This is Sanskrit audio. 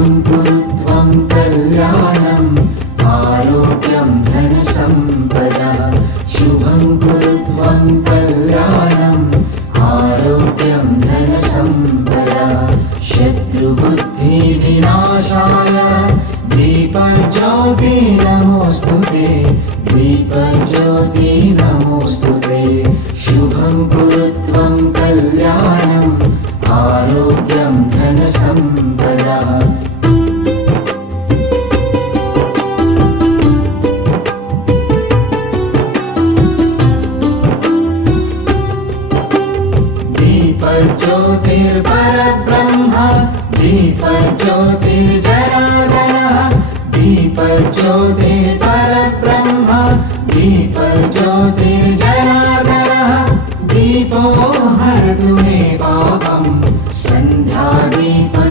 शुभं कुरु त्वं कल्याणम् आरोग्यं धनसम्पदा शुभं कुरु त्वं कल्याणम् आरोग्यं धनसम्पदा शत्रुबुद्धिविनाशाय दीपज्योति नमोस्तुते दीपज्योति नमोस्तुते शुभं कुरु त्वं कल्याणम् आरोग्यं धनसम्पदा दीपज्योतिर्परब्रह्म दीपज्योतिर्जनार्दनः दीपज्योतिर्